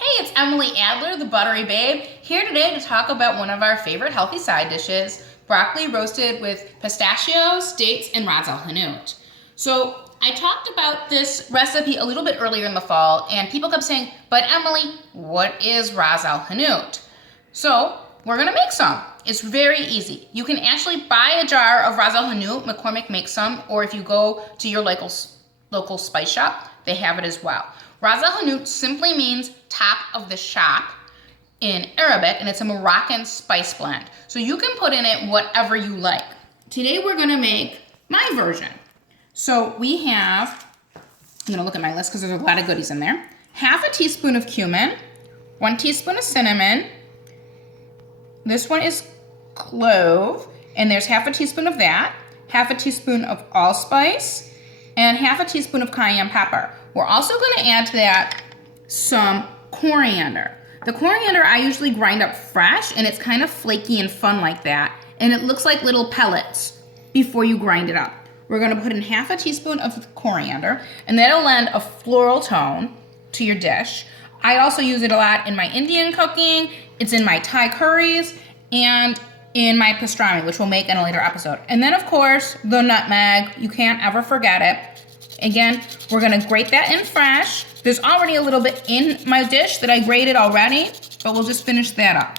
Hey, it's Emily Adler, the Buttery Babe, here today to talk about one of our favorite healthy side dishes, broccoli roasted with pistachios, dates, and ras al hanout. So I talked about this recipe a little bit earlier in the fall, and people kept saying, but Emily, what is ras al hanout? So we're gonna make some. It's very easy. You can actually buy a jar of ras al hanout. McCormick makes some, or if you go to your local spice shop, they have it as well. Ras al hanout simply means top of the shop in Arabic, and it's a Moroccan spice blend. So you can put in it whatever you like. Today we're gonna make my version. So we have, I'm gonna look at my list because there's a lot of goodies in there. Half a teaspoon of cumin, 1 teaspoon of cinnamon. This one is clove, and there's half a teaspoon of that, half a teaspoon of allspice, and half a teaspoon of cayenne pepper. We're also gonna add to that some coriander. The coriander I usually grind up fresh, and it's kind of flaky and fun like that, and it looks like little pellets before you grind it up. We're gonna put in half a teaspoon of coriander, and that'll lend a floral tone to your dish. I also use it a lot in my Indian cooking, it's in my Thai curries, and in my pastrami, which we'll make in a later episode. And then of course, the nutmeg, you can't ever forget it. Again, we're gonna grate that in fresh. There's already a little bit in my dish that I grated already, but we'll just finish that up.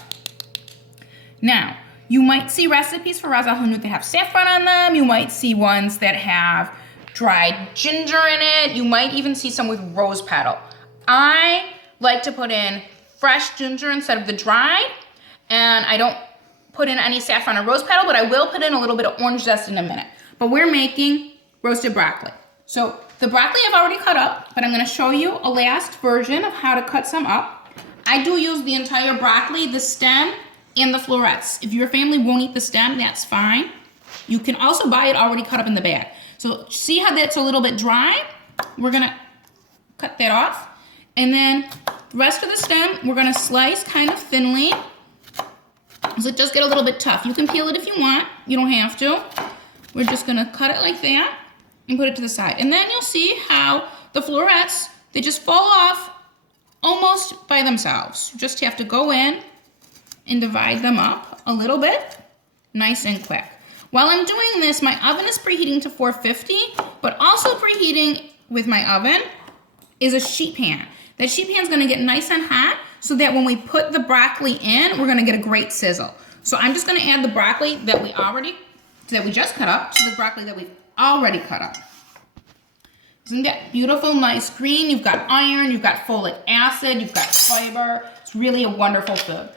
Now, you might see recipes for ras al hanout that have saffron on them. You might see ones that have dried ginger in it. You might even see some with rose petal. I like to put in fresh ginger instead of the dried, and I don't put in any saffron or rose petal, but I will put in a little bit of orange zest in a minute. But we're making roasted broccoli. So the broccoli I've already cut up, but I'm gonna show you a last version of how to cut some up. I do use the entire broccoli, the stem, and the florets. If your family won't eat the stem, that's fine. You can also buy it already cut up in the bag. So see how that's a little bit dry? We're gonna cut that off. And then the rest of the stem, we're gonna slice kind of thinly. So it does get a little bit tough. You can peel it if you want, you don't have to. We're just gonna cut it like that and put it to the side. And then you'll see how the florets, they just fall off almost by themselves. You just have to go in and divide them up a little bit, nice and quick. While I'm doing this, my oven is preheating to 450, but also preheating with my oven is a sheet pan. That sheet pan's gonna get nice and hot so that when we put the broccoli in, we're gonna get a great sizzle. So I'm just gonna add the broccoli that we just cut up to the broccoli that we've already cut up. Isn't that beautiful, nice green? You've got iron, you've got folic acid, you've got fiber. It's really a wonderful food.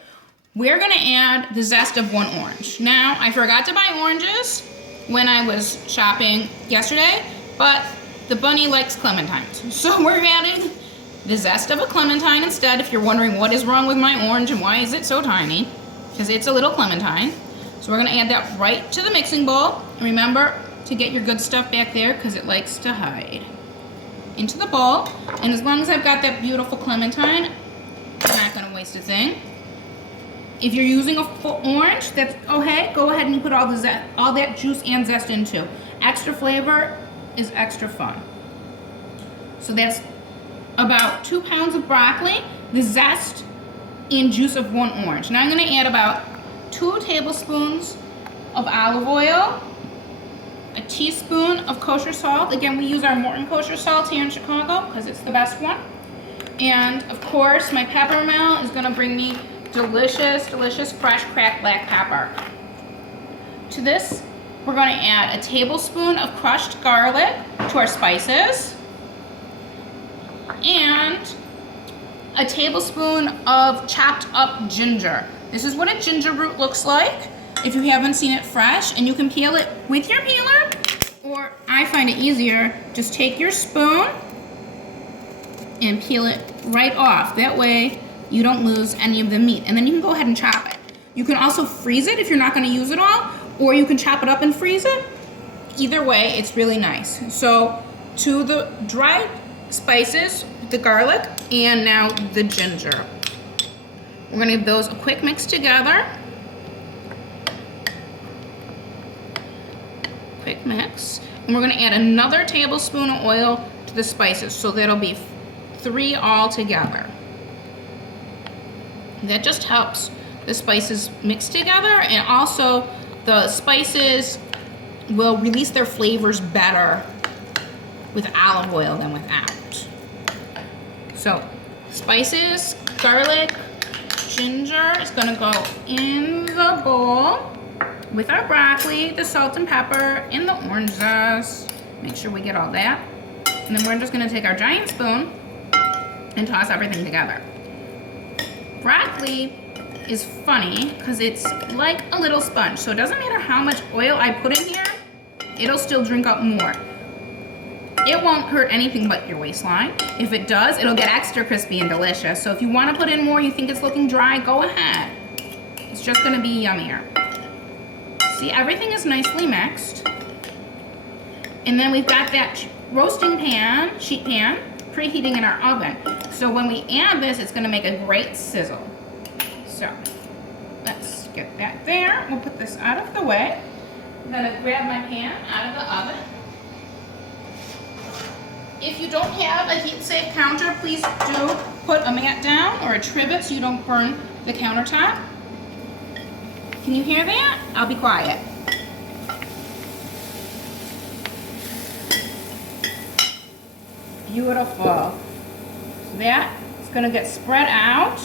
We're gonna add the zest of 1 orange. Now, I forgot to buy oranges when I was shopping yesterday, but the bunny likes clementines. So we're adding the zest of a clementine instead, if you're wondering what is wrong with my orange and why is it so tiny, because it's a little clementine. So we're gonna add that right to the mixing bowl. And remember to get your good stuff back there because it likes to hide. Into the bowl, and as long as I've got that beautiful clementine, I'm not gonna waste a thing. If you're using a full orange, that's okay. Go ahead and put all that juice and zest in too. Extra flavor is extra fun. So that's about 2 pounds of broccoli, the zest and juice of 1 orange. Now I'm gonna add about 2 tablespoons of olive oil, a teaspoon of kosher salt. Again, we use our Morton kosher salt here in Chicago because it's the best one. And of course, my pepper mill is gonna bring me delicious, delicious fresh cracked black pepper. To this, we're gonna add a tablespoon of crushed garlic to our spices and a tablespoon of chopped up ginger. This is what a ginger root looks like if you haven't seen it fresh, and you can peel it with your peeler, or I find it easier, just take your spoon and peel it right off. That way you don't lose any of the meat, and then you can go ahead and chop it. You can also freeze it if you're not gonna use it all, or you can chop it up and freeze it. Either way, it's really nice. So to the dried spices, the garlic, and now the ginger. We're gonna give those a quick mix together. Quick mix. And we're gonna add another tablespoon of oil to the spices, so that'll be 3 all together. That just helps the spices mix together, and also the spices will release their flavors better with olive oil than without. So spices, garlic, ginger is gonna go in the bowl with our broccoli, the salt and pepper, and the orange zest. Make sure we get all that. And then we're just gonna take our giant spoon and toss everything together. Broccoli is funny because it's like a little sponge, so it doesn't matter how much oil I put in here, it'll still drink up more. It won't hurt anything but your waistline. If it does, it'll get extra crispy and delicious. So if you want to put in more, you think it's looking dry, go ahead. It's just gonna be yummier. See, everything is nicely mixed. And then we've got that roasting pan, sheet pan, preheating in our oven. So when we add this, it's gonna make a great sizzle. So let's get that there. We'll put this out of the way. I'm gonna grab my pan out of the oven. If you don't have a heat-safe counter, please do put a mat down or a trivet so you don't burn the countertop. Can you hear that? I'll be quiet. Beautiful. That is gonna get spread out.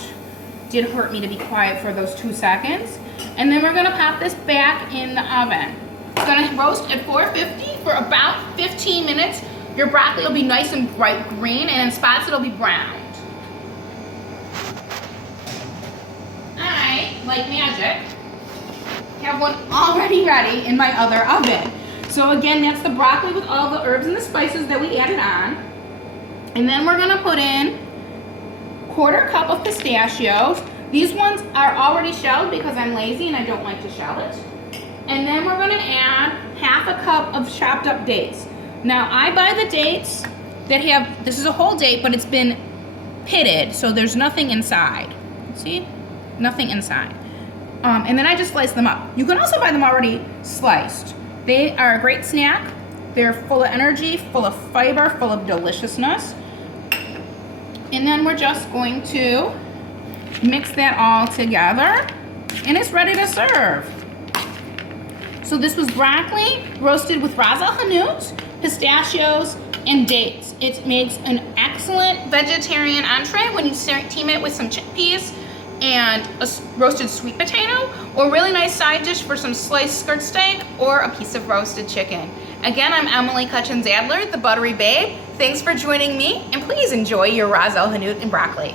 Did hurt me to be quiet for those 2 seconds. And then we're gonna pop this back in the oven. It's gonna roast at 450 for about 15 minutes. Your broccoli will be nice and bright green, and in spots it'll be browned. I, like magic, have one already ready in my other oven. So again, that's the broccoli with all the herbs and the spices that we added on. And then we're gonna put in 1/4 cup of pistachios. These ones are already shelled because I'm lazy and I don't like to shell it. And then we're gonna add 1/2 cup of chopped up dates. Now I buy the dates that have, this is a whole date, but it's been pitted, so there's nothing inside. See? Nothing inside. And then I just slice them up. You can also buy them already sliced. They are a great snack. They're full of energy, full of fiber, full of deliciousness. And then we're just going to mix that all together, and it's ready to serve. So this was broccoli roasted with ras el hanout, pistachios, and dates. It makes an excellent vegetarian entree when you team it with some chickpeas and a roasted sweet potato, or a really nice side dish for some sliced skirt steak or a piece of roasted chicken. Again, I'm Emily Kutchins Adler, the Buttery Babe. Thanks for joining me, and please enjoy your ras el hanout and broccoli.